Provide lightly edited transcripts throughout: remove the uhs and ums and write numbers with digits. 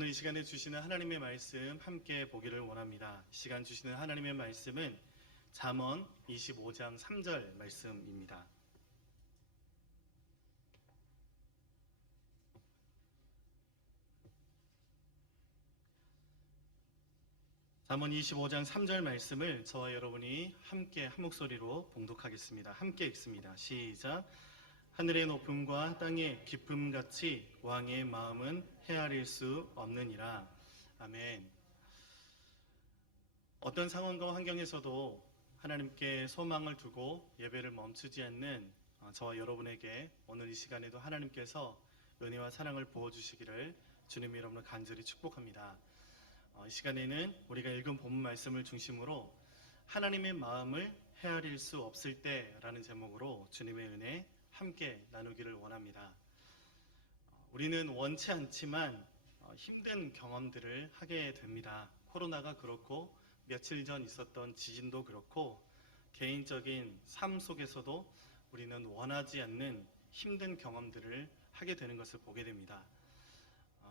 오늘 이 시간에 주시는 하나님의 말씀 함께 보기를 원합니다. 이 시간 주시는 하나님의 말씀은 잠언 25장 3절 말씀입니다. 잠언 25장 3절 말씀을 저와 여러분이 함께 한 목소리로 봉독하겠습니다. 함께 읽습니다. 시작. 하늘의 높음과 땅의 깊음같이 왕의 마음은 헤아릴 수 없느니라. 아멘. 어떤 상황과 환경에서도 하나님께 소망을 두고 예배를 멈추지 않는 저와 여러분에게 오늘 이 시간에도 하나님께서 은혜와 사랑을 부어주시기를 주님 여러분을 간절히 축복합니다. 이 시간에는 우리가 읽은 본문 말씀을 중심으로 하나님의 마음을 헤아릴 수 없을 때라는 제목으로 주님의 은혜 함께 나누기를 원합니다. 우리는 원치 않지만 힘든 경험들을 하게 됩니다. 코로나가 그렇고 며칠 전 있었던 지진도 그렇고 개인적인 삶 속에서도 우리는 원하지 않는 힘든 경험들을 하게 되는 것을 보게 됩니다.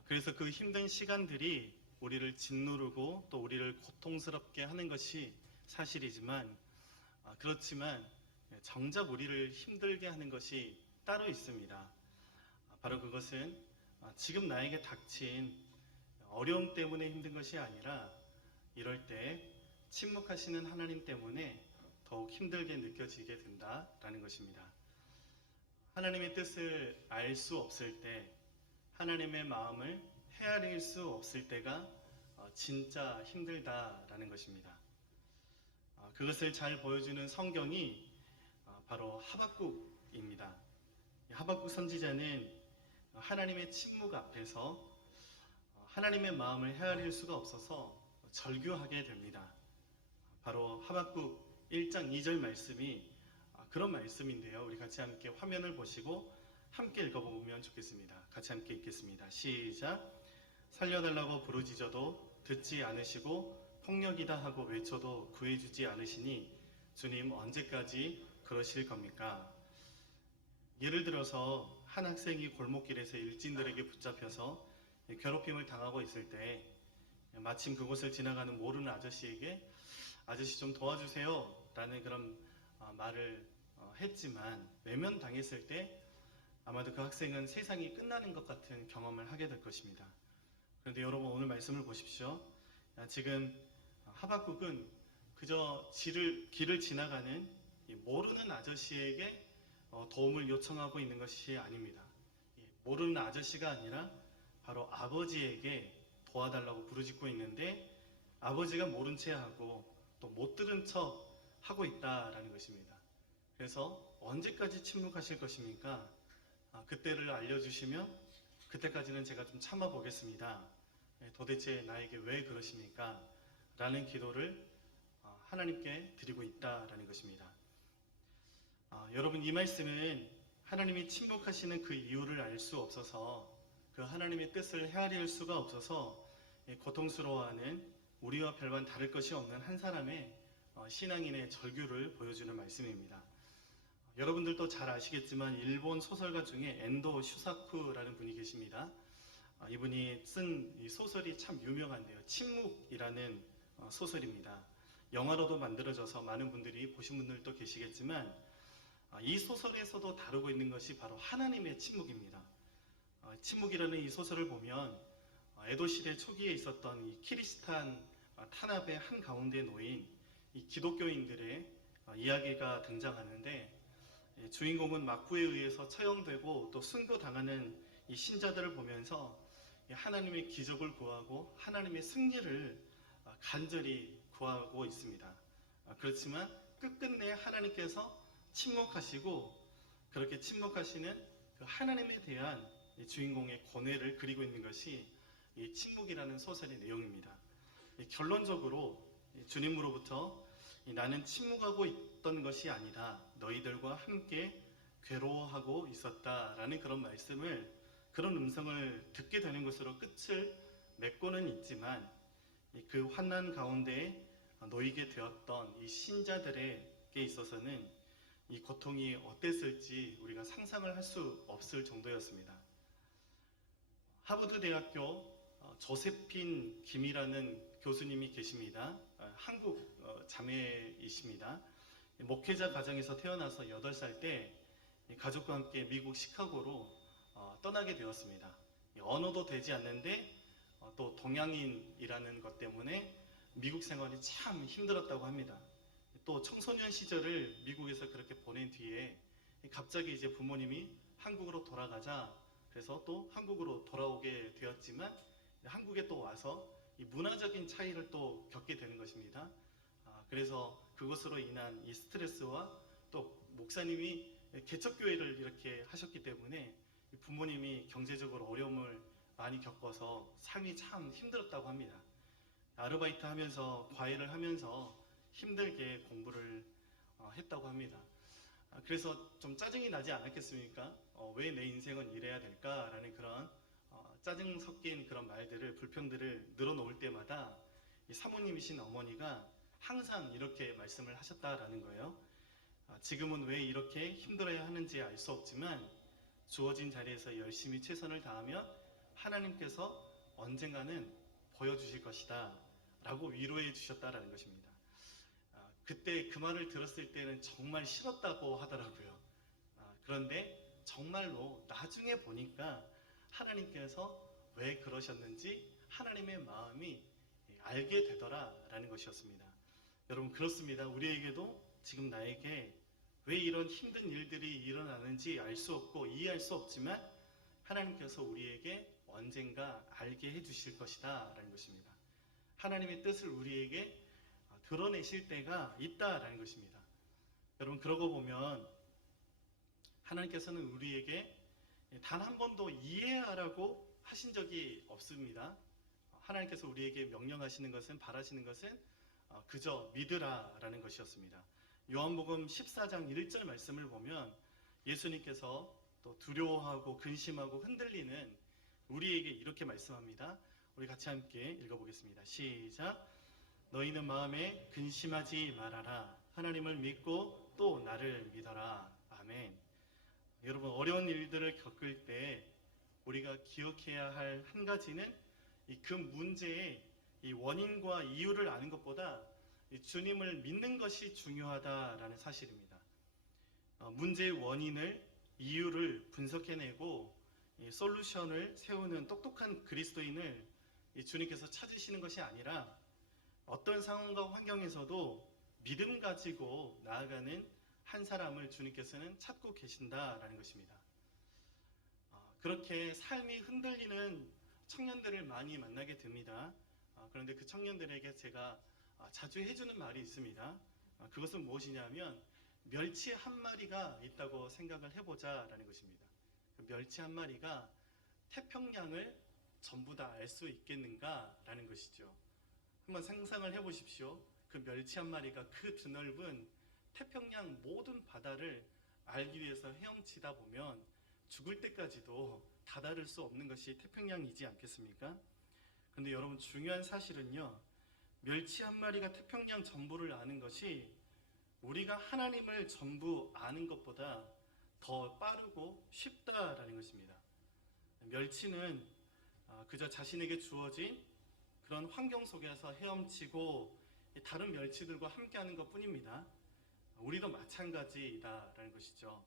그래서 그 힘든 시간들이 우리를 짓누르고 또 우리를 고통스럽게 하는 것이 사실이지만 그렇지만 정작 우리를 힘들게 하는 것이 따로 있습니다. 바로 그것은 지금 나에게 닥친 어려움 때문에 힘든 것이 아니라 이럴 때 침묵하시는 하나님 때문에 더욱 힘들게 느껴지게 된다라는 것입니다. 하나님의 뜻을 알 수 없을 때, 하나님의 마음을 헤아릴 수 없을 때가 진짜 힘들다라는 것입니다. 그것을 잘 보여주는 성경이 바로 하박국입니다. 하박국 선지자는 하나님의 침묵 앞에서 하나님의 마음을 헤아릴 수가 없어서 절규하게 됩니다. 바로 하박국 1장 2절 말씀이 그런 말씀인데요. 우리 같이 함께 화면을 보시고 함께 읽어보면 좋겠습니다. 같이 함께 읽겠습니다. 시작. 살려달라고 부르짖어도 듣지 않으시고 폭력이다 하고 외쳐도 구해주지 않으시니 주님 언제까지 그러실 겁니까? 예를 들어서 한 학생이 골목길에서 일진들에게 붙잡혀서 괴롭힘을 당하고 있을 때 마침 그곳을 지나가는 모르는 아저씨에게 아저씨 좀 도와주세요 라는 그런 말을 했지만 외면당했을 때 아마도 그 학생은 세상이 끝나는 것 같은 경험을 하게 될 것입니다. 그런데 여러분 오늘 말씀을 보십시오. 지금 하박국은 그저 길을 지나가는 모르는 아저씨에게 도움을 요청하고 있는 것이 아닙니다. 모르는 아저씨가 아니라 바로 아버지에게 도와달라고 부르짖고 있는데 아버지가 모른 채 하고 또 못 들은 척 하고 있다라는 것입니다. 그래서 언제까지 침묵하실 것입니까? 그때를 알려주시면 그때까지는 제가 좀 참아보겠습니다. 도대체 나에게 왜 그러십니까? 라는 기도를 하나님께 드리고 있다라는 것입니다. 여러분 이 말씀은 하나님이 침묵하시는 그 이유를 알 수 없어서 그 하나님의 뜻을 헤아릴 수가 없어서 고통스러워하는 우리와 별반 다를 것이 없는 한 사람의 신앙인의 절규를 보여주는 말씀입니다. 여러분들도 잘 아시겠지만 일본 소설가 중에 엔도 슈사쿠라는 분이 계십니다. 이분이 쓴 이 소설이 참 유명한데요. 침묵이라는 소설입니다. 영화로도 만들어져서 많은 분들이 보신 분들도 계시겠지만 이 소설에서도 다루고 있는 것이 바로 하나님의 침묵입니다. 침묵이라는 이 소설을 보면 에도 시대 초기에 있었던 이 키리스탄 탄압의 한 가운데 놓인 이 기독교인들의 이야기가 등장하는데 주인공은 막부에 의해서 처형되고 또 순교당하는 이 신자들을 보면서 하나님의 기적을 구하고 하나님의 승리를 간절히 구하고 있습니다. 그렇지만 끝끝내 하나님께서 침묵하시고 그렇게 침묵하시는 그 하나님에 대한 주인공의 고뇌를 그리고 있는 것이 이 침묵이라는 소설의 내용입니다. 결론적으로 주님으로부터 나는 침묵하고 있던 것이 아니라 너희들과 함께 괴로워하고 있었다라는 그런 말씀을, 그런 음성을 듣게 되는 것으로 끝을 맺고는 있지만 그 환난 가운데 놓이게 되었던 이 신자들에게 있어서는 이 고통이 어땠을지 우리가 상상을 할 수 없을 정도였습니다. 하버드 대학교 조세핀 김이라는 교수님이 계십니다. 한국 자매이십니다. 목회자 가정에서 태어나서 8살 때 가족과 함께 미국 시카고로 떠나게 되었습니다. 언어도 되지 않는데 또 동양인이라는 것 때문에 미국 생활이 참 힘들었다고 합니다. 또 청소년 시절을 미국에서 그렇게 보낸 뒤에 갑자기 이제 부모님이 한국으로 돌아가자 그래서 또 한국으로 돌아오게 되었지만 한국에 또 와서 이 문화적인 차이를 또 겪게 되는 것입니다. 그래서 그것으로 인한 이 스트레스와 또 목사님이 개척교회를 이렇게 하셨기 때문에 부모님이 경제적으로 어려움을 많이 겪어서 삶이 참 힘들었다고 합니다. 아르바이트 하면서 과외를 하면서 힘들게 공부를 했다고 합니다. 그래서 좀 짜증이 나지 않았겠습니까? 왜 내 인생은 이래야 될까라는 그런 짜증 섞인 그런 말들을 불평들을 늘어놓을 때마다 이 사모님이신 어머니가 항상 이렇게 말씀을 하셨다라는 거예요. 지금은 왜 이렇게 힘들어야 하는지 알 수 없지만 주어진 자리에서 열심히 최선을 다하면 하나님께서 언젠가는 보여주실 것이다 라고 위로해 주셨다라는 것입니다. 그때 그 말을 들었을 때는 정말 싫었다고 하더라고요. 그런데 정말로 나중에 보니까 하나님께서 왜 그러셨는지 하나님의 마음이 알게 되더라라는 것이었습니다. 여러분 그렇습니다. 우리에게도 지금 나에게 왜 이런 힘든 일들이 일어나는지 알 수 없고 이해할 수 없지만 하나님께서 우리에게 언젠가 알게 해주실 것이다 라는 것입니다. 하나님의 뜻을 우리에게 드러내실 때가 있다라는 것입니다. 여러분 그러고 보면 하나님께서는 우리에게 단 한 번도 이해하라고 하신 적이 없습니다. 하나님께서 우리에게 명령하시는 것은 바라시는 것은 그저 믿으라라는 것이었습니다. 요한복음 14장 1절 말씀을 보면 예수님께서 또 두려워하고 근심하고 흔들리는 우리에게 이렇게 말씀합니다. 우리 같이 함께 읽어보겠습니다. 시작. 너희는 마음에 근심하지 말아라. 하나님을 믿고 또 나를 믿어라. 아멘. 여러분 어려운 일들을 겪을 때 우리가 기억해야 할 한 가지는 그 문제의 이 원인과 이유를 아는 것보다 주님을 믿는 것이 중요하다라는 사실입니다. 문제의 원인을 이유를 분석해내고 솔루션을 세우는 똑똑한 그리스도인을 주님께서 찾으시는 것이 아니라 어떤 상황과 환경에서도 믿음 가지고 나아가는 한 사람을 주님께서는 찾고 계신다라는 것입니다. 그렇게 삶이 흔들리는 청년들을 많이 만나게 됩니다. 그런데 그 청년들에게 제가 자주 해주는 말이 있습니다. 그것은 무엇이냐면 멸치 한 마리가 있다고 생각을 해보자라는 것입니다. 그 멸치 한 마리가 태평양을 전부 다 알 수 있겠는가라는 것이죠. 한번 상상을 해보십시오. 그 멸치 한 마리가 그 드넓은 태평양 모든 바다를 알기 위해서 헤엄치다 보면 죽을 때까지도 다다를 수 없는 것이 태평양이지 않겠습니까? 그런데 여러분 중요한 사실은요. 멸치 한 마리가 태평양 전부를 아는 것이 우리가 하나님을 전부 아는 것보다 더 빠르고 쉽다라는 것입니다. 멸치는 그저 자신에게 주어진 그런 환경 속에서 헤엄치고 다른 멸치들과 함께하는 것뿐입니다. 우리도 마찬가지다라는 것이죠.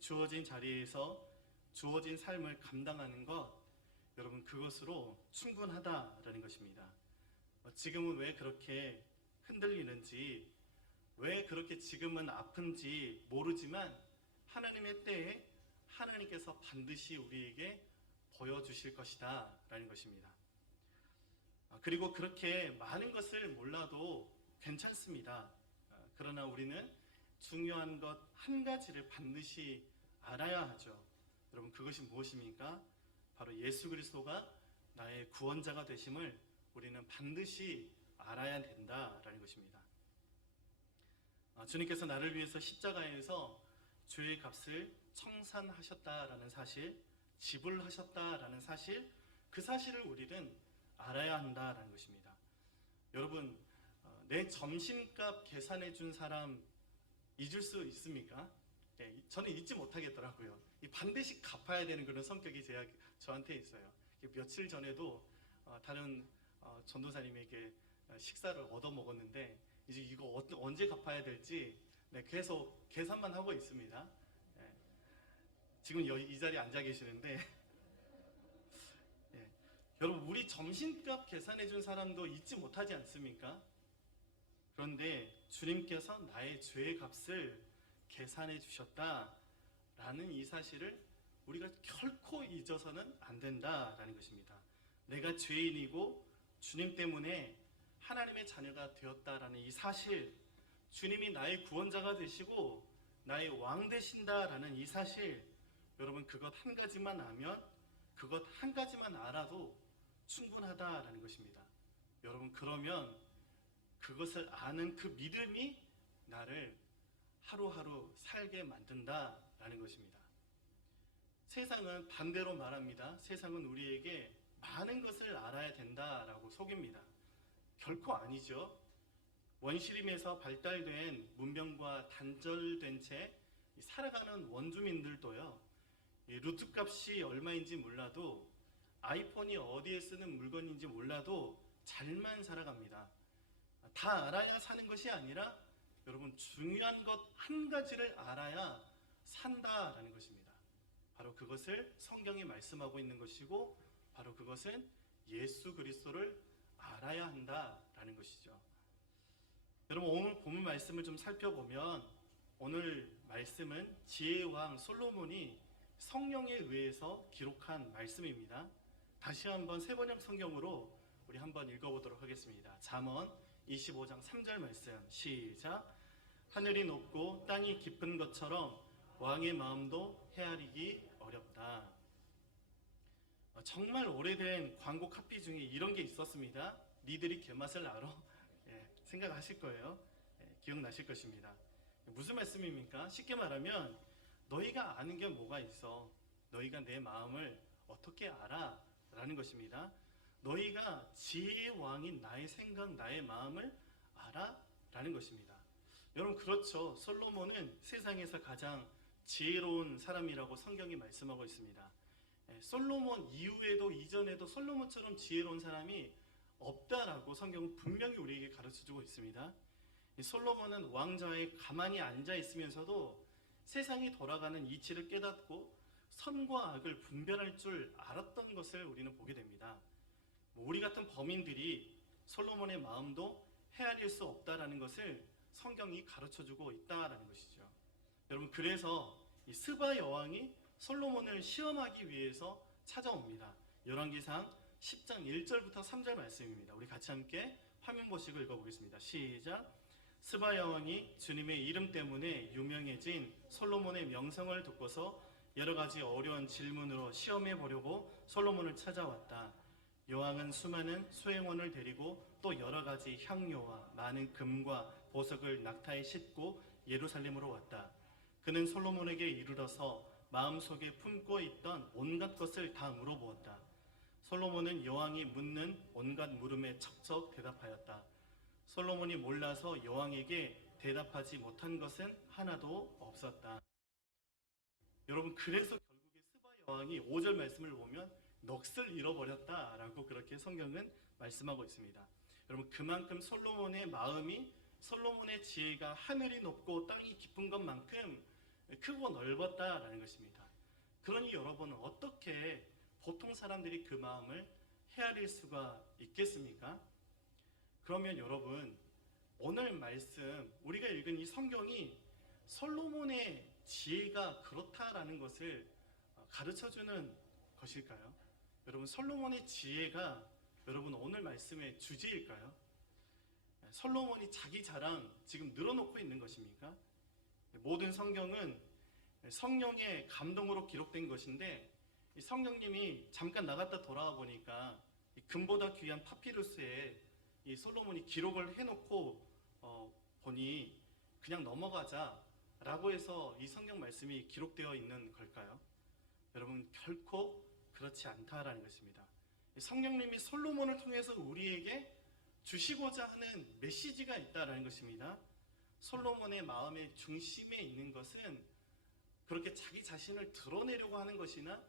주어진 자리에서 주어진 삶을 감당하는 것, 여러분 그것으로 충분하다라는 것입니다. 지금은 왜 그렇게 흔들리는지, 왜 그렇게 지금은 아픈지 모르지만 하나님의 때에 하나님께서 반드시 우리에게 보여주실 것이다 라는 것입니다. 그리고 그렇게 많은 것을 몰라도 괜찮습니다. 그러나 우리는 중요한 것 한 가지를 반드시 알아야 하죠. 여러분 그것이 무엇입니까? 바로 예수 그리스도가 나의 구원자가 되심을 우리는 반드시 알아야 된다라는 것입니다. 주님께서 나를 위해서 십자가에서 죄의 값을 청산하셨다라는 사실, 지불하셨다라는 사실, 그 사실을 우리는 알아야 한다라는 것입니다. 여러분, 내 점심값 계산해 준 사람 잊을 수 있습니까? 네, 저는 잊지 못하겠더라고요. 반드시 갚아야 되는 그런 성격이 저한테 있어요. 며칠 전에도 다른 전도사님에게 식사를 얻어 먹었는데 이제 이거 언제 갚아야 될지 계속 계산만 하고 있습니다. 예, 지금 이 자리에 앉아 계시는데 예, 여러분 우리 점심값 계산해 준 사람도 잊지 못하지 않습니까? 그런데 주님께서 나의 죄의 값을 계산해 주셨다라는 이 사실을 우리가 결코 잊어서는 안 된다라는 것입니다. 내가 죄인이고 주님 때문에 하나님의 자녀가 되었다라는 이 사실, 주님이 나의 구원자가 되시고 나의 왕 되신다라는 이 사실, 여러분 그것 한 가지만 알면, 그것 한 가지만 알아도 충분하다라는 것입니다. 여러분 그러면 그것을 아는 그 믿음이 나를 하루하루 살게 만든다라는 것입니다. 세상은 반대로 말합니다. 세상은 우리에게 많은 것을 알아야 된다라고 속입니다. 결코 아니죠. 원시림에서 발달된 문명과 단절된 채 살아가는 원주민들도요, 루트 값이 얼마인지 몰라도, 아이폰이 어디에 쓰는 물건인지 몰라도 잘만 살아갑니다. 다 알아야 사는 것이 아니라 여러분 중요한 것 한 가지를 알아야 산다라는 것입니다. 바로 그것을 성경이 말씀하고 있는 것이고, 바로 그것은 예수 그리스도를 알아야 한다라는 것이죠. 여러분 오늘 본문 말씀을 좀 살펴보면, 오늘 말씀은 지혜의 왕 솔로몬이 성령에 의해서 기록한 말씀입니다. 다시 한번 세번역 성경으로 우리 한번 읽어보도록 하겠습니다. 잠언 25장 3절 말씀 시작. 하늘이 높고 땅이 깊은 것처럼 왕의 마음도 헤아리기 어렵다. 정말 오래된 광고 카피 중에 이런 게 있었습니다. 니들이 개맛을 알아? 생각하실 거예요. 기억나실 것입니다. 무슨 말씀입니까? 쉽게 말하면 너희가 아는 게 뭐가 있어? 너희가 내 마음을 어떻게 알아? 라는 것입니다. 너희가 지혜의 왕인 나의 생각, 나의 마음을 알아? 라는 것입니다. 여러분 그렇죠. 솔로몬은 세상에서 가장 지혜로운 사람이라고 성경이 말씀하고 있습니다. 솔로몬 이후에도 이전에도 솔로몬처럼 지혜로운 사람이 없다라고 성경은 분명히 우리에게 가르쳐주고 있습니다. 솔로몬은 왕좌에 가만히 앉아 있으면서도 세상이 돌아가는 이치를 깨닫고 선과 악을 분별할 줄 알았던 것을 우리는 보게 됩니다. 우리 같은 범인들이 솔로몬의 마음도 헤아릴 수 없다라는 것을 성경이 가르쳐주고 있다라는 것이죠. 여러분 그래서 이 스바 여왕이 솔로몬을 시험하기 위해서 찾아옵니다. 열왕기상 10장 1절부터 3절 말씀입니다. 우리 같이 함께 화면 보시고 읽어보겠습니다. 시작. 스바 여왕이 주님의 이름 때문에 유명해진 솔로몬의 명성을 듣고서 여러 가지 어려운 질문으로 시험해 보려고 솔로몬을 찾아왔다. 여왕은 수많은 소행원을 데리고 또 여러 가지 향료와 많은 금과 보석을 낙타에 싣고 예루살렘으로 왔다. 그는 솔로몬에게 이르러서 마음속에 품고 있던 온갖 것을 다 물어보았다. 솔로몬은 여왕이 묻는 온갖 물음에 척척 대답하였다. 솔로몬이 몰라서 여왕에게 대답하지 못한 것은 하나도 없었다. 여러분 그래서 결국에 스바 여왕이 5절 말씀을 보면 넋을 잃어버렸다라고 그렇게 성경은 말씀하고 있습니다. 여러분 그만큼 솔로몬의 마음이, 솔로몬의 지혜가 하늘이 높고 땅이 깊은 것만큼 크고 넓었다라는 것입니다. 그러니 여러분은 어떻게 보통 사람들이 그 마음을 헤아릴 수가 있겠습니까? 그러면 여러분 오늘 말씀 우리가 읽은 이 성경이 솔로몬의 지혜가 그렇다라는 것을 가르쳐주는 것일까요? 여러분 솔로몬의 지혜가 여러분 오늘 말씀의 주제일까요? 솔로몬이 자기 자랑 지금 늘어놓고 있는 것입니까? 모든 성경은 성령의 감동으로 기록된 것인데 이 성령님이 잠깐 나갔다 돌아와 보니까 이 금보다 귀한 파피루스에 이 솔로몬이 기록을 해놓고 보니 그냥 넘어가자라고 해서 이 성경 말씀이 기록되어 있는 걸까요? 여러분 결코 그렇지 않다라는 것입니다. 성령님이 솔로몬을 통해서 우리에게 주시고자 하는 메시지가 있다라는 것입니다. 솔로몬의 마음의 중심에 있는 것은 그렇게 자기 자신을 드러내려고 하는 것이나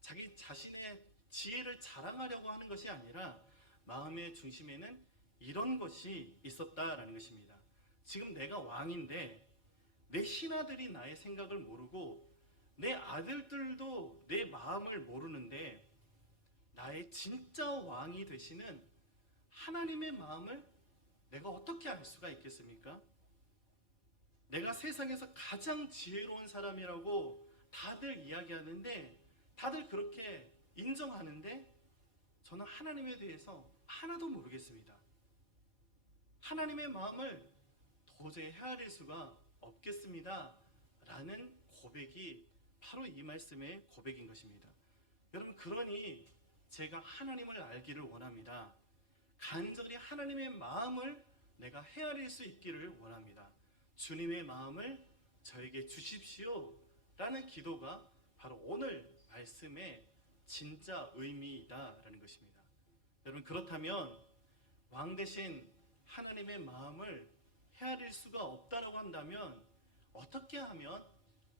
자기 자신의 지혜를 자랑하려고 하는 것이 아니라 마음의 중심에는 이런 것이 있었다라는 것입니다. 지금 내가 왕인데 내 신하들이 나의 생각을 모르고 내 아들들도 내 마음을 모르는데 나의 진짜 왕이 되시는 하나님의 마음을 내가 어떻게 알 수가 있겠습니까? 내가 세상에서 가장 지혜로운 사람이라고 다들 이야기하는데, 다들 그렇게 인정하는데 저는 하나님에 대해서 하나도 모르겠습니다. 하나님의 마음을 도저히 헤아릴 수가 없겠습니다 라는 고백이 바로 이 말씀의 고백인 것입니다. 여러분, 그러니 제가 하나님을 알기를 원합니다. 간절히 하나님의 마음을 내가 헤아릴 수 있기를 원합니다. 주님의 마음을 저에게 주십시오 라는 기도가 바로 오늘 말씀의 진짜 의미이다라는 것입니다. 여러분, 그렇다면 왕 대신 하나님의 마음을 헤아릴 수가 없다라고 한다면 어떻게 하면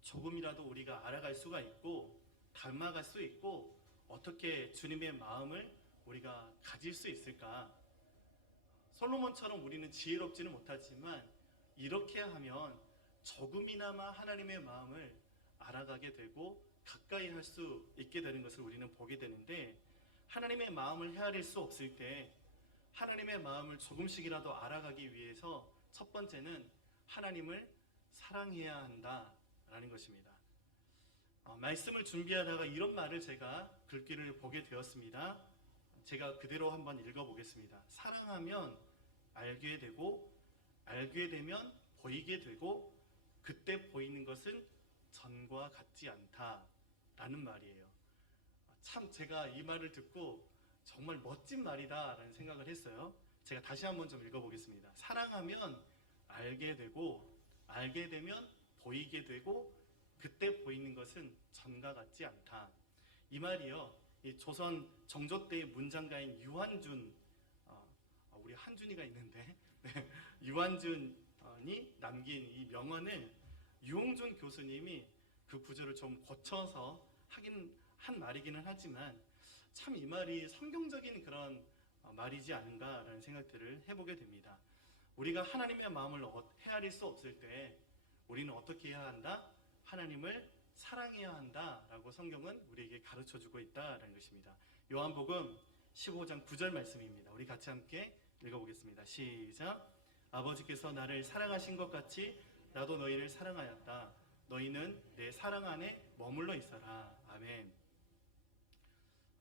조금이라도 우리가 알아갈 수가 있고 닮아갈 수 있고 어떻게 주님의 마음을 우리가 가질 수 있을까? 솔로몬처럼 우리는 지혜롭지는 못하지만 이렇게 하면 조금이나마 하나님의 마음을 알아가게 되고 가까이 할 수 있게 되는 것을 우리는 보게 되는데, 하나님의 마음을 헤아릴 수 없을 때 하나님의 마음을 조금씩이라도 알아가기 위해서 첫 번째는 하나님을 사랑해야 한다라는 것입니다. 말씀을 준비하다가 이런 말을 제가 글귀를 보게 되었습니다. 제가 그대로 한번 읽어보겠습니다. 사랑하면 알게 되고, 알게 되면 보이게 되고, 그때 보이는 것은 전과 같지 않다라는 말이에요. 참 제가 이 말을 듣고 정말 멋진 말이다 라는 생각을 했어요. 제가 다시 한번 좀 읽어보겠습니다. 사랑하면 알게 되고, 알게 되면 보이게 되고, 그때 보이는 것은 전과 같지 않다. 이 말이요, 이 조선 정조 때의 문장가인 유한준, 우리 한준이가 있는데 유한준이 남긴 이 명언을 유홍준 교수님이 그 구절을 좀 고쳐서 하긴 한 말이기는 하지만 참 이 말이 성경적인 그런 말이지 않은가라는 생각들을 해보게 됩니다. 우리가 하나님의 마음을 헤아릴 수 없을 때 우리는 어떻게 해야 한다? 하나님을 사랑해야 한다라고 성경은 우리에게 가르쳐주고 있다라는 것입니다. 요한복음 15장 9절 말씀입니다. 우리 같이 함께 읽어보겠습니다. 시작. 아버지께서 나를 사랑하신 것 같이 나도 너희를 사랑하였다. 너희는 내 사랑 안에 머물러 있어라. 아멘.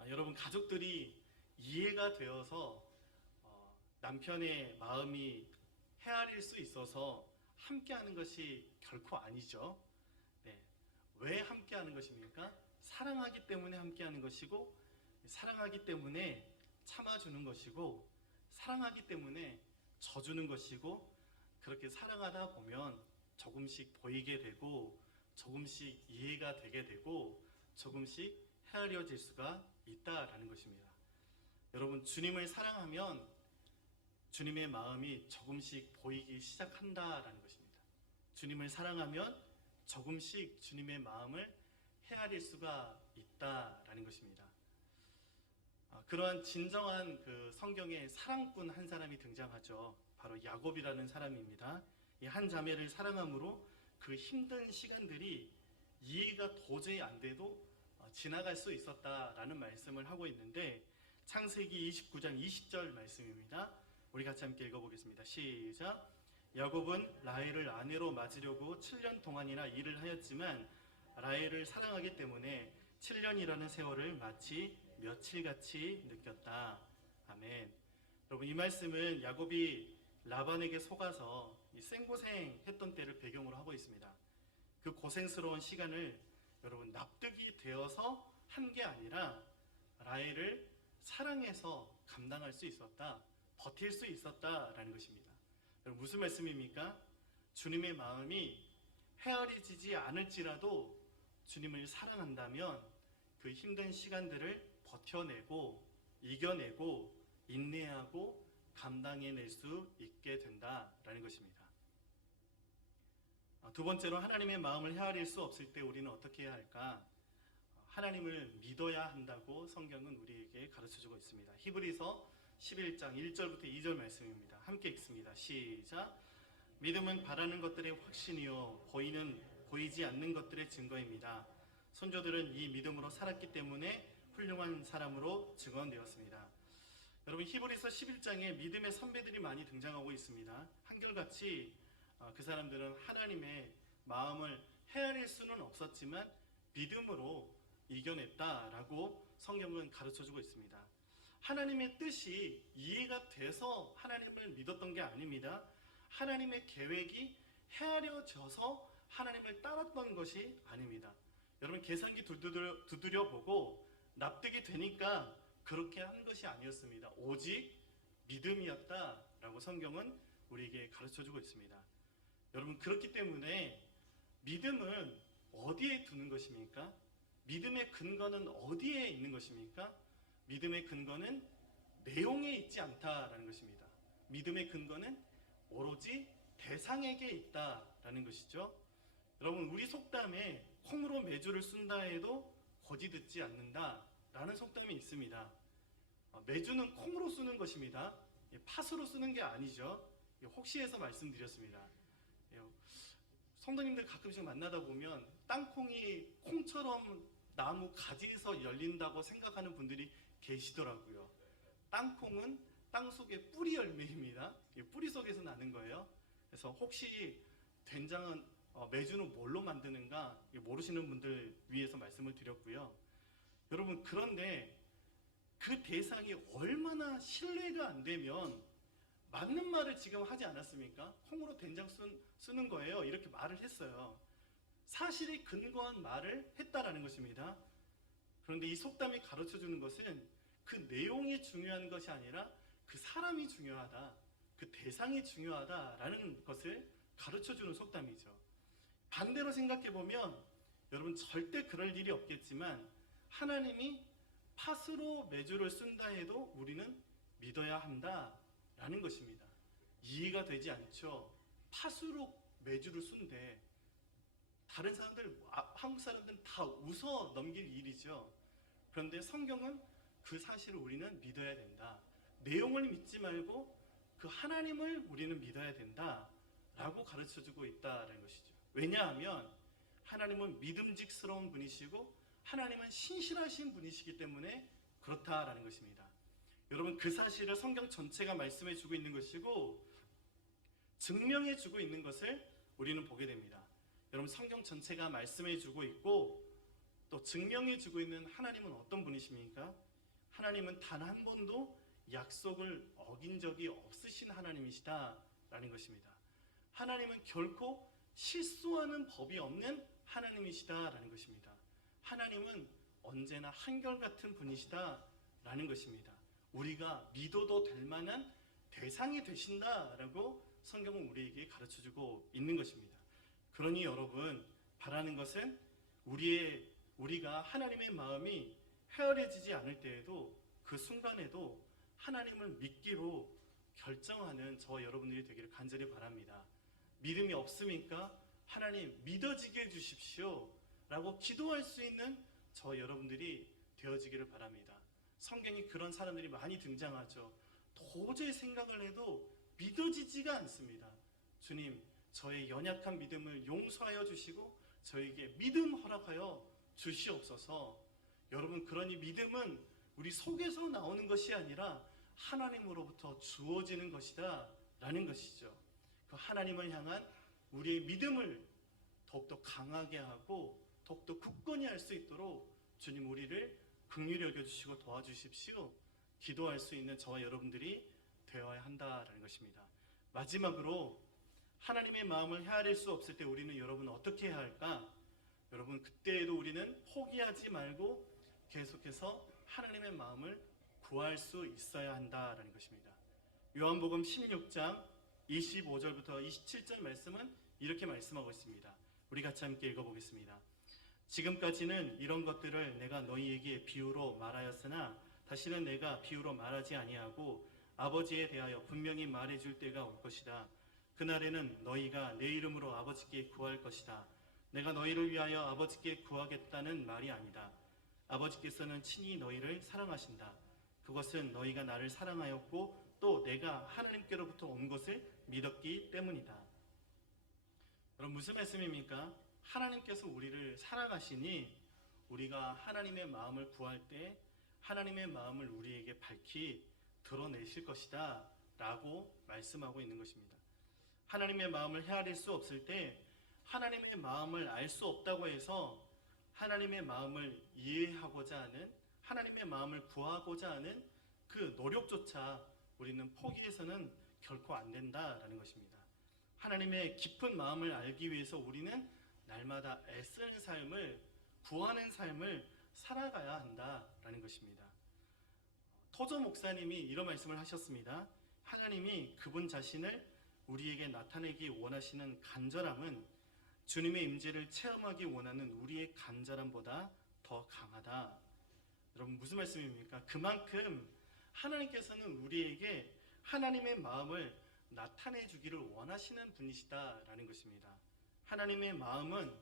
여러분, 가족들이 이해가 되어서 남편의 마음이 헤아릴 수 있어서 함께하는 것이 결코 아니죠. 네. 왜 함께하는 것입니까? 사랑하기 때문에 함께하는 것이고, 사랑하기 때문에 참아주는 것이고, 사랑하기 때문에 져주는 것이고, 그렇게 사랑하다 보면 조금씩 보이게 되고 조금씩 이해가 되게 되고 조금씩 헤아려질 수가 있다라는 것입니다. 여러분, 주님을 사랑하면 주님의 마음이 조금씩 보이기 시작한다라는 것입니다. 주님을 사랑하면 조금씩 주님의 마음을 헤아릴 수가 있다라는 것입니다. 그러한 진정한 그 성경의 사랑꾼 한 사람이 등장하죠. 바로 야곱이라는 사람입니다. 이 한 자매를 사랑함으로 그 힘든 시간들이 이해가 도저히 안 돼도 지나갈 수 있었다라는 말씀을 하고 있는데, 창세기 29장 20절 말씀입니다. 우리 같이 함께 읽어보겠습니다. 시작. 야곱은 라헬을 아내로 맞으려고 7년 동안이나 일을 하였지만 라헬을 사랑하기 때문에 7년이라는 세월을 마치 며칠같이 느꼈다. 아멘. 여러분, 이 말씀은 야곱이 라반에게 속아서 생고생했던 때를 배경으로 하고 있습니다. 그 고생스러운 시간을 여러분 납득이 되어서 한 게 아니라 라헬을 사랑해서 감당할 수 있었다, 버틸 수 있었다라는 것입니다. 여러분, 무슨 말씀입니까? 주님의 마음이 헤아려지지 않을지라도 주님을 사랑한다면 그 힘든 시간들을 버텨내고 이겨내고 인내하고 감당해낼 수 있게 된다라는 것입니다. 두 번째로, 하나님의 마음을 헤아릴 수 없을 때 우리는 어떻게 해야 할까? 하나님을 믿어야 한다고 성경은 우리에게 가르쳐주고 있습니다. 히브리서 11장 1절부터 2절 말씀입니다. 함께 읽습니다. 시작. 믿음은 바라는 것들의 확신이요 보이지 않는 것들의 증거입니다. 선조들은 이 믿음으로 살았기 때문에 훌륭한 사람으로 증언되었습니다. 여러분, 히브리서 11장에 믿음의 선배들이 많이 등장하고 있습니다. 한결같이 그 사람들은 하나님의 마음을 헤아릴 수는 없었지만 믿음으로 이겨냈다라고 성경은 가르쳐주고 있습니다. 하나님의 뜻이 이해가 돼서 하나님을 믿었던 게 아닙니다. 하나님의 계획이 헤아려져서 하나님을 따랐던 것이 아닙니다. 여러분, 계산기 두드려 보고 납득이 되니까 그렇게 한 것이 아니었습니다. 오직 믿음이었다라고 성경은 우리에게 가르쳐주고 있습니다. 여러분, 그렇기 때문에 믿음은 어디에 두는 것입니까? 믿음의 근거는 어디에 있는 것입니까? 믿음의 근거는 내용에 있지 않다라는 것입니다. 믿음의 근거는 오로지 대상에게 있다라는 것이죠. 여러분, 우리 속담에 콩으로 메주를 쓴다 해도 거지 듣지 않는다라는 속담이 있습니다. 메주는 콩으로 쓰는 것입니다. 팥으로 쓰는 게 아니죠. 혹시 해서 말씀드렸습니다. 성도님들 가끔씩 만나다 보면 땅콩이 콩처럼 나무 가지에서 열린다고 생각하는 분들이 계시더라고요. 땅콩은 땅속의 뿌리 열매입니다. 뿌리 속에서 나는 거예요. 그래서 혹시 된장은 메주는 뭘로 만드는가 모르시는 분들 위해서 말씀을 드렸고요. 여러분, 그런데 그 대상이 얼마나 신뢰가 안 되면 맞는 말을 지금 하지 않았습니까? 콩으로 된장 쓰는 거예요. 이렇게 말을 했어요. 사실에 근거한 말을 했다라는 것입니다. 그런데 이 속담이 가르쳐주는 것은 그 내용이 중요한 것이 아니라 그 사람이 중요하다, 그 대상이 중요하다라는 것을 가르쳐주는 속담이죠. 반대로 생각해보면 여러분, 절대 그럴 일이 없겠지만 하나님이 팥으로 메주를 쓴다 해도 우리는 믿어야 한다라는 것입니다. 이해가 되지 않죠. 팥으로 메주를 쓴대. 다른 사람들, 한국 사람들은 다 웃어 넘길 일이죠. 그런데 성경은 그 사실을 우리는 믿어야 된다. 내용을 믿지 말고 그 하나님을 우리는 믿어야 된다라고 가르쳐주고 있다는 것이죠. 왜냐하면 하나님은 믿음직스러운 분이시고 하나님은 신실하신 분이시기 때문에 그렇다라는 것입니다. 여러분, 그 사실을 성경 전체가 말씀해주고 있는 것이고 증명해주고 있는 것을 우리는 보게 됩니다. 여러분, 성경 전체가 말씀해주고 있고 또 증명해주고 있는 하나님은 어떤 분이십니까? 하나님은 단 한 번도 약속을 어긴 적이 없으신 하나님이시다라는 것입니다. 하나님은 결코 실수하는 법이 없는 하나님이시다라는 것입니다. 하나님은 언제나 한결같은 분이시다라는 것입니다. 우리가 믿어도 될 만한 대상이 되신다라고 성경은 우리에게 가르쳐주고 있는 것입니다. 그러니 여러분, 바라는 것은 우리가 하나님의 마음이 헤아려지지 않을 때에도 그 순간에도 하나님을 믿기로 결정하는 저와 여러분들이 되기를 간절히 바랍니다. 믿음이 없습니까? 하나님 믿어지게 해주십시오 라고 기도할 수 있는 저와 여러분들이 되어지기를 바랍니다. 성경에 그런 사람들이 많이 등장하죠. 도저히 생각을 해도 믿어지지가 않습니다. 주님, 저의 연약한 믿음을 용서하여 주시고 저에게 믿음 허락하여 주시옵소서. 여러분, 그러니 믿음은 우리 속에서 나오는 것이 아니라 하나님으로부터 주어지는 것이다 라는 것이죠. 그 하나님을 향한 우리의 믿음을 더욱더 강하게 하고 더욱더 굳건히 할 수 있도록 주님, 우리를 긍휼히 여겨주시고 도와주십시오. 기도할 수 있는 저와 여러분들이 되어야 한다라는 것입니다. 마지막으로 하나님의 마음을 헤아릴 수 없을 때 우리는 여러분 어떻게 해야 할까? 여러분, 그때에도 우리는 포기하지 말고 계속해서 하나님의 마음을 구할 수 있어야 한다라는 것입니다. 요한복음 16장 25절부터 27절 말씀은 이렇게 말씀하고 있습니다. 우리 같이 함께 읽어보겠습니다. 지금까지는 이런 것들을 내가 너희에게 비유로 말하였으나 다시는 내가 비유로 말하지 아니하고 아버지에 대하여 분명히 말해줄 때가 올 것이다. 그날에는 너희가 내 이름으로 아버지께 구할 것이다. 내가 너희를 위하여 아버지께 구하겠다는 말이 아니다. 아버지께서는 친히 너희를 사랑하신다. 그것은 너희가 나를 사랑하였고 또 내가 하나님께로부터 온 것을 믿었기 때문이다. 여러분 무슨 말씀입니까? 하나님께서 우리를 사랑하시니 우리가 하나님의 마음을 구할 때 하나님의 마음을 우리에게 밝히 드러내실 것이다 라고 말씀하고 있는 것입니다. 하나님의 마음을 헤아릴 수 없을 때 하나님의 마음을 알 수 없다고 해서 하나님의 마음을 이해하고자 하는, 하나님의 마음을 구하고자 하는 그 노력조차 우리는 포기해서는 결코 안 된다라는 것입니다. 하나님의 깊은 마음을 알기 위해서 우리는 날마다 애쓰는 삶을, 구하는 삶을 살아가야 한다라는 것입니다. 토저 목사님이 이런 말씀을 하셨습니다. 하나님이 그분 자신을 우리에게 나타내기 원하시는 간절함은 주님의 임재를 체험하기 원하는 우리의 간절함보다 더 강하다. 여러분 무슨 말씀입니까? 그만큼 하나님께서는 우리에게 하나님의 마음을 나타내 주기를 원하시는 분이시다라는 것입니다. 하나님의 마음은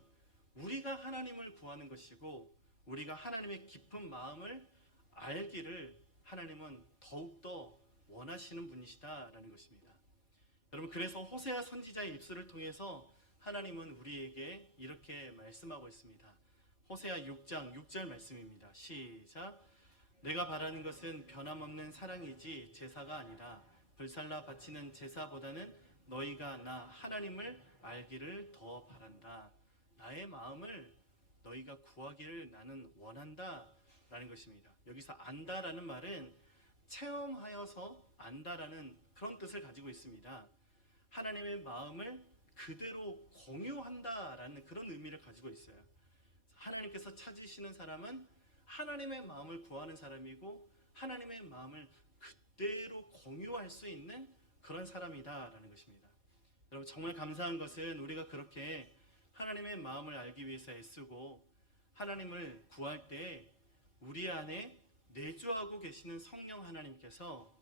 우리가 하나님을 구하는 것이고 우리가 하나님의 깊은 마음을 알기를 하나님은 더욱더 원하시는 분이시다라는 것입니다. 여러분 그래서 호세아 선지자의 입술을 통해서 하나님은 우리에게 이렇게 말씀하고 있습니다. 호세아 6장 6절 말씀입니다. 시작. 내가 바라는 것은 변함없는 사랑이지 제사가 아니라 불살라 바치는 제사보다는 너희가 나 하나님을 알기를 더 바란다. 나의 마음을 너희가 구하기를 나는 원한다 라는 것입니다. 여기서 안다라는 말은 체험하여서 안다라는 그런 뜻을 가지고 있습니다. 하나님의 마음을 그대로 공유한다라는 그런 의미를 가지고 있어요. 하나님께서 찾으시는 사람은 하나님의 마음을 구하는 사람이고 하나님의 마음을 그대로 공유할 수 있는 그런 사람이다라는 것입니다. 여러분 정말 감사한 것은 우리가 그렇게 하나님의 마음을 알기 위해서 애쓰고 하나님을 구할 때 우리 안에 내주하고 계시는 성령 하나님께서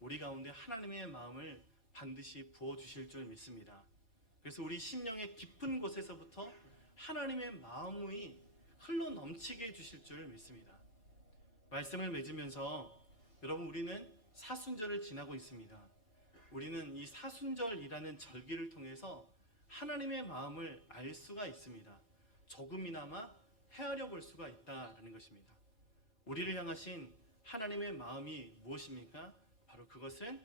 우리 가운데 하나님의 마음을 반드시 부어주실 줄 믿습니다. 그래서 우리 심령의 깊은 곳에서부터 하나님의 마음이 흘러 넘치게 해주실 줄 믿습니다. 말씀을 맺으면서 여러분 우리는 사순절을 지나고 있습니다. 우리는 이 사순절이라는 절기를 통해서 하나님의 마음을 알 수가 있습니다. 조금이나마 헤아려 볼 수가 있다는 것입니다. 우리를 향하신 하나님의 마음이 무엇입니까? 바로 그것은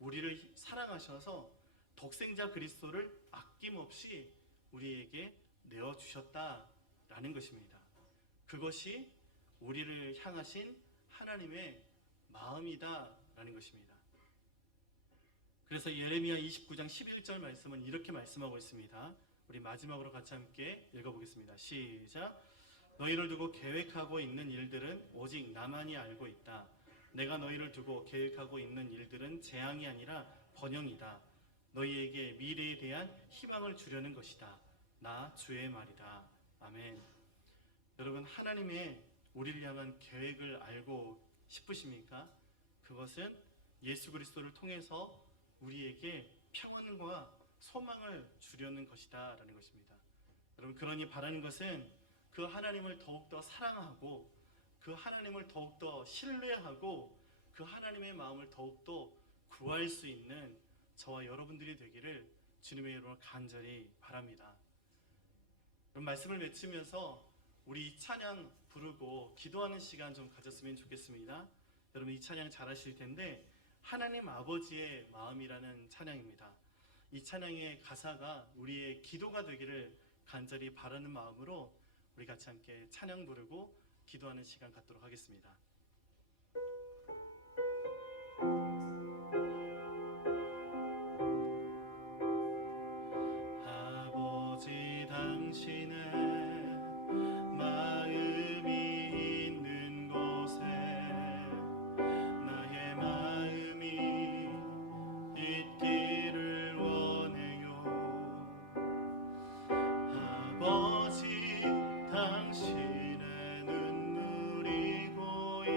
우리를 사랑하셔서 독생자 그리스도를 아낌없이 우리에게 내어주셨다라는 것입니다. 그것이 우리를 향하신 하나님의 마음이다라는 것입니다. 그래서 예레미야 29장 11절 말씀은 이렇게 말씀하고 있습니다. 우리 마지막으로 같이 함께 읽어보겠습니다. 시작. 너희를 두고 계획하고 있는 일들은 오직 나만이 알고 있다. 내가 너희를 두고 계획하고 있는 일들은 재앙이 아니라 번영이다. 너희에게 미래에 대한 희망을 주려는 것이다. 나 주의 말이다. 아멘. 여러분 하나님의 우리를 향한 계획을 알고 싶으십니까? 그것은 예수 그리스도를 통해서 우리에게 평안과 소망을 주려는 것이다 라는 것입니다. 여러분 그러니 바라는 것은 그 하나님을 더욱더 사랑하고 그 하나님을 더욱더 신뢰하고 그 하나님의 마음을 더욱더 구할 수 있는 저와 여러분들이 되기를 주님의 이름으로 간절히 바랍니다. 그럼 말씀을 맺으면서 우리 이 찬양 부르고 기도하는 시간 좀 가졌으면 좋겠습니다. 여러분 이 찬양 잘 아실 텐데 하나님 아버지의 마음이라는 찬양입니다. 이 찬양의 가사가 우리의 기도가 되기를 간절히 바라는 마음으로 우리 같이 함께 찬양 부르고 기도하는 시간 갖도록 하겠습니다. 아버지 당신의 마음이 있는 곳에 나의 마음이 있기를 원해요. 아버지 당신의 눈물이 고여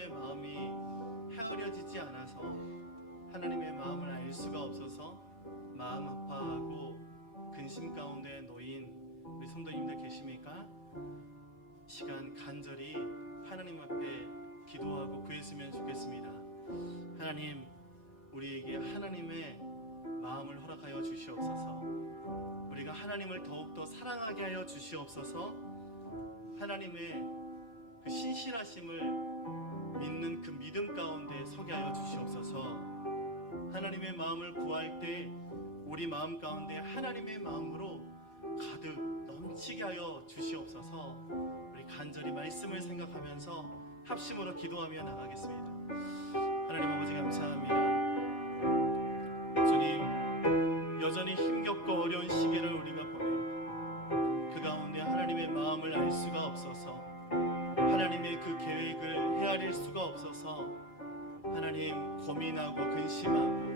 하나님의 마음이 헤아려지지 않아서 하나님의 마음을 알 수가 없어서 마음 아파하고 근심 가운데 놓인 우리 성도님들 계십니까? 시간 간절히 하나님 앞에 기도하고 구했으면 좋겠습니다. 하나님, 우리에게 하나님의 마음을 허락하여 주시옵소서. 우리가 하나님을 더욱더 사랑하게 하여 주시옵소서. 하나님의 그 신실하심을 믿는 그 믿음 가운데 서게 하여 주시옵소서. 하나님의 마음을 구할 때 우리 마음 가운데 하나님의 마음으로 가득 넘치게 하여 주시옵소서. 우리 간절히 말씀을 생각하면서 합심으로 기도하며 나가겠습니다. 하나님 아버지 감사합니다. 주님, 여전히 힘겹고 어려운 시기를 우리가 보내고 그 가운데 하나님의 마음을 알 수가 없어서 하나님의 그 계획을 헤아릴 수가 없어서 하나님 고민하고 근심하고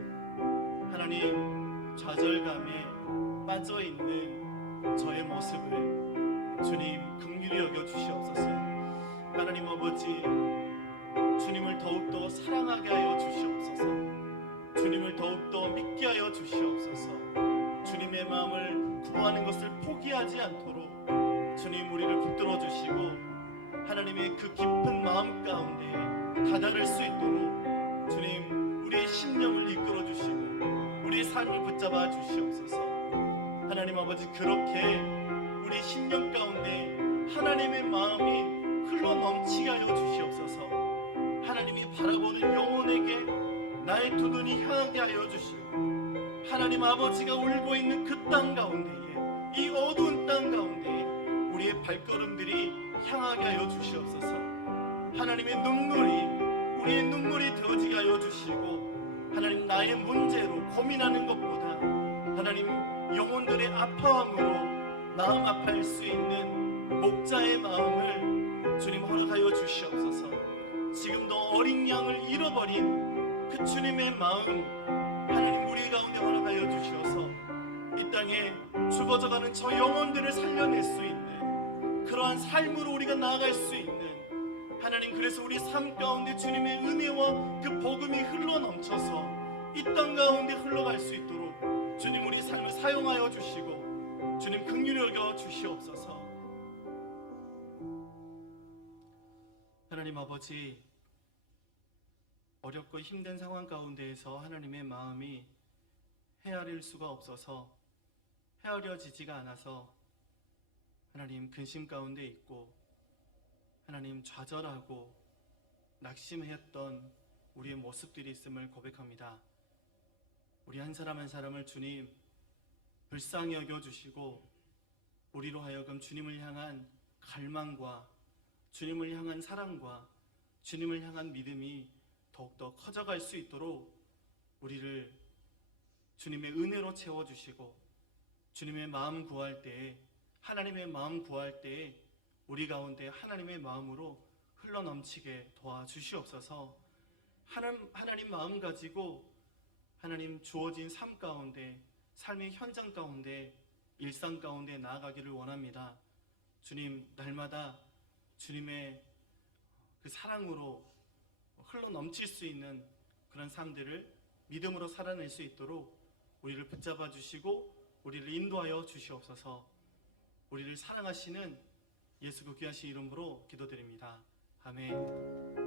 하나님 좌절감에 빠져있는 저의 모습을 주님 긍휼히 여겨 주시옵소서. 하나님 아버지, 주님을 더욱더 사랑하게 하여 주시옵소서. 주님을 더욱더 믿게 하여 주시옵소서. 주님의 마음을 구하는 것을 포기하지 않도록 주님 우리를 붙들어 주시고 하나님의 그 깊은 마음 가운데 다다를 수 있도록 주님 우리의 심령을 이끌어 주시고 우리의 삶을 붙잡아 주시옵소서. 하나님 아버지, 그렇게 우리 심령 가운데 하나님의 마음이 흘러 넘치게 하여 주시옵소서. 하나님이 바라보는 영혼에게 나의 두 눈이 향하게 하여 주시고 하나님 아버지가 울고 있는 그 땅 가운데에 이 어두운 땅 가운데에 우리의 발걸음들이 향하게 하여 주시옵소서. 하나님의 눈물이 우리의 눈물이 되어지게 하여 주시고 하나님 나의 문제로 고민하는 것보다 하나님 영혼들의 아파함으로 마음 아파할 수 있는 목자의 마음을 주님 허락하여 주시옵소서. 지금도 어린 양을 잃어버린 그 주님의 마음 하나님 우리 가운데 허락하여 주시어서 이 땅에 죽어져가는 저 영혼들을 살려낼 수 있는 그러한 삶으로 우리가 나아갈 수 있는 하나님, 그래서 우리 삶 가운데 주님의 은혜와 그 복음이 흘러 넘쳐서 이 땅 가운데 흘러갈 수 있도록 주님 우리 삶을 사용하여 주시고 주님 긍휼히 여겨 주시옵소서. 하나님 아버지, 어렵고 힘든 상황 가운데에서 하나님의 마음이 헤아릴 수가 없어서 헤아려지지가 않아서 하나님 근심 가운데 있고 하나님 좌절하고 낙심했던 우리의 모습들이 있음을 고백합니다. 우리 한 사람 한 사람을 주님 불쌍히 여겨주시고 우리로 하여금 주님을 향한 갈망과 주님을 향한 사랑과 주님을 향한 믿음이 더욱더 커져갈 수 있도록 우리를 주님의 은혜로 채워주시고 주님의 마음 구할 때에 하나님의 마음 구할 때에 우리 가운데 하나님의 마음으로 흘러넘치게 도와주시옵소서. 하나님 마음 가지고 하나님 주어진 삶 가운데 삶의 현장 가운데 일상 가운데 나아가기를 원합니다. 주님, 날마다 주님의 그 사랑으로 흘러넘칠 수 있는 그런 삶들을 믿음으로 살아낼 수 있도록 우리를 붙잡아 주시고 우리를 인도하여 주시옵소서. 우리를 사랑하시는 예수 그 귀하신 이름으로 기도드립니다. 아멘.